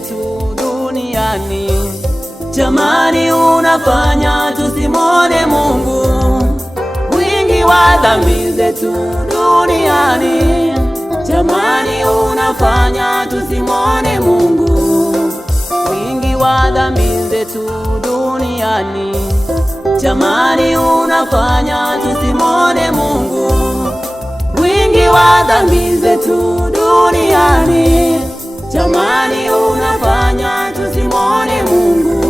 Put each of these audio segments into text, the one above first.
zetu duniani. Jamani, unafanya tusimwone Mungu, wingi wa dhambi zetu duniani. Jamani, unafanya tusimwone Mungu, wingi wa dhambi zetu duniani. Jamani, unafanya tusimwone Mungu, wingi wa dhambi zetu duniani. Jamani, unafanya tusimwone Mungu.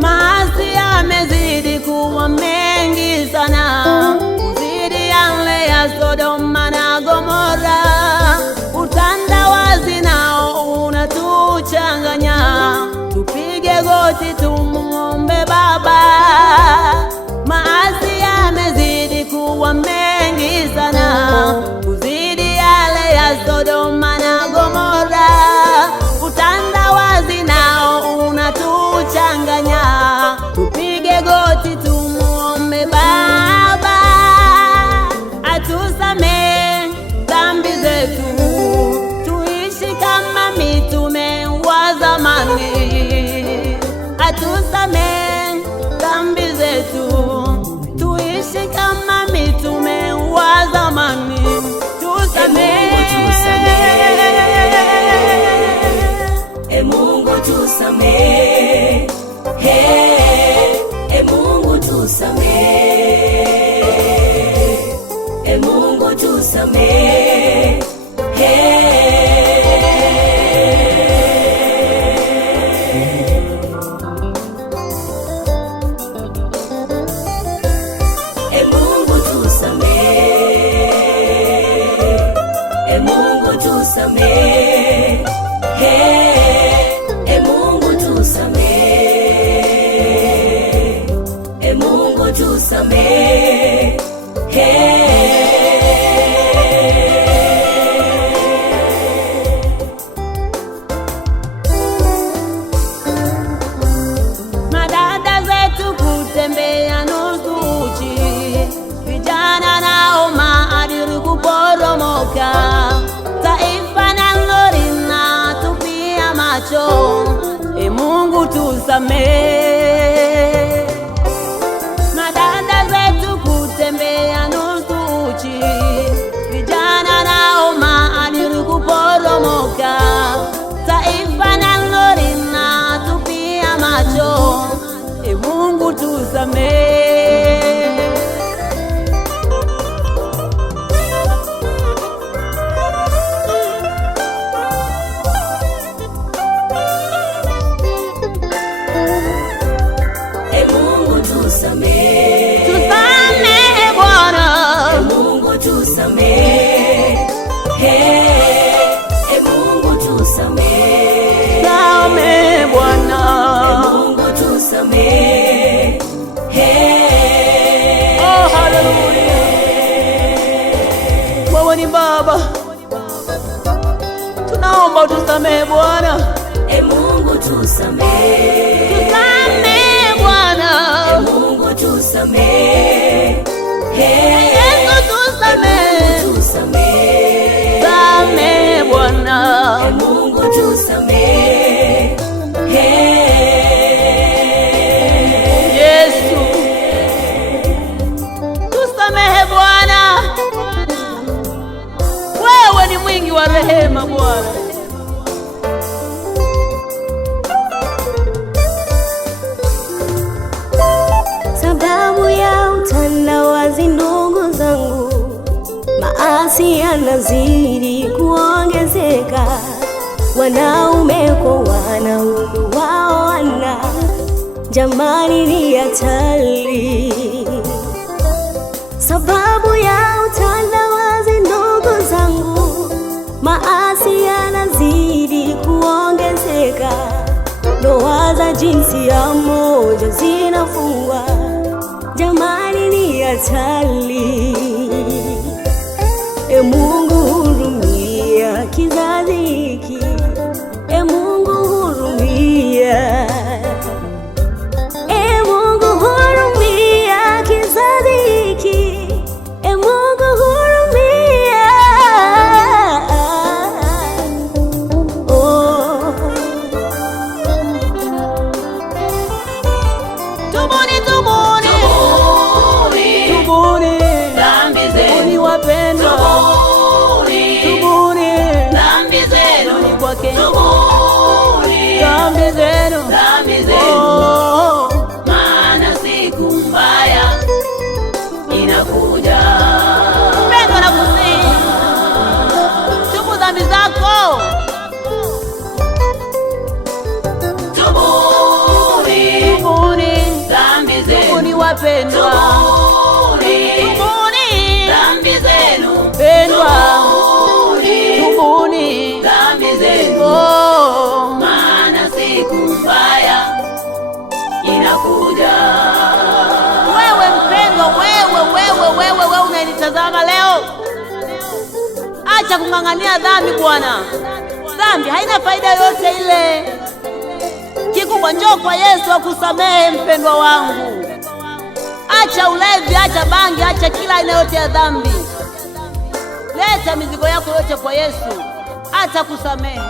Maasi yamezidi kuwa mengi sana, kuzidi yale ya Sodoma na Gomora. Utandawazi nao unatuchanganya, tupige goti tumuombe Baba. Maasi yamezidi kuwa mengi sana, kuzidi yale ya Sodoma na Gomora. Utandawazi nao unatuchanganya, tupige goti tumuombe Baba. Atusamehe dhambi zetu, tuishi kama mitume wa zamani. Atusamehe dhambi zetu, tuishi kama mitume wa zamani. Tusamehe, e Mungu tusamehe, e Mungu tusamehe, e Mungu tusamehe, e Mungu tusamehe, e Mungu tusamehe, e Mungu tusamehe, e Mungu tusamehe, madada zetu kutembea nusu uchi, vijana nao maadili kuporomoka, taifa nalo linatupia macho. E Mungu tusamehe. Madada zetu kutembea nusu uchi, vijana nao maadili kuporomoka, taifa nalo linatupia macho. E Mungu tusamehe. e Mungu tusamehe, Tusamehe Bwana, e Mungu tusamehe, e Mungu tusamehe, samehe Bwana. e Mungu tusamehe, Oh, haleluya. Wewe ni Baba, tunaomba tusamehe Bwana. e Mungu tusamehe, Tusamehe Bwana. e Mungu tusamehe, Yesu tusamehe. tusamehe, Samehe Bwana. e Mungu tusamehe, Yesu tusamehe Bwana. Wewe ni mwingi wa rehema Bwana. Sababu ya utandawazi ndugu zangu, maasi yanazidi kuongezeka. Wanaume kwa wanaume waoana, jamani ni hatari. Sababu ya utandawazi ndugu zangu, maasi yanazidi kuongezeka. Ndoa za jinsia moja zinafungwa, jamani ni hatari. E Mungu hurumia kizazi hiki, e Mungu hurumia, e Mungu hurumia kizazi hiki, e Mungu hurumia. Oh. unanitazama leo, acha kung'ang'ania dhambi bwana. Dhambi haina faida yoyote ile. Kikubwa njoo kwa Yesu akusamehe mpendwa wangu. Acha ulevi, acha bangi, acha kila aina yote ya dhambi. Leta mizigo yako yote kwa Yesu, atakusamehe.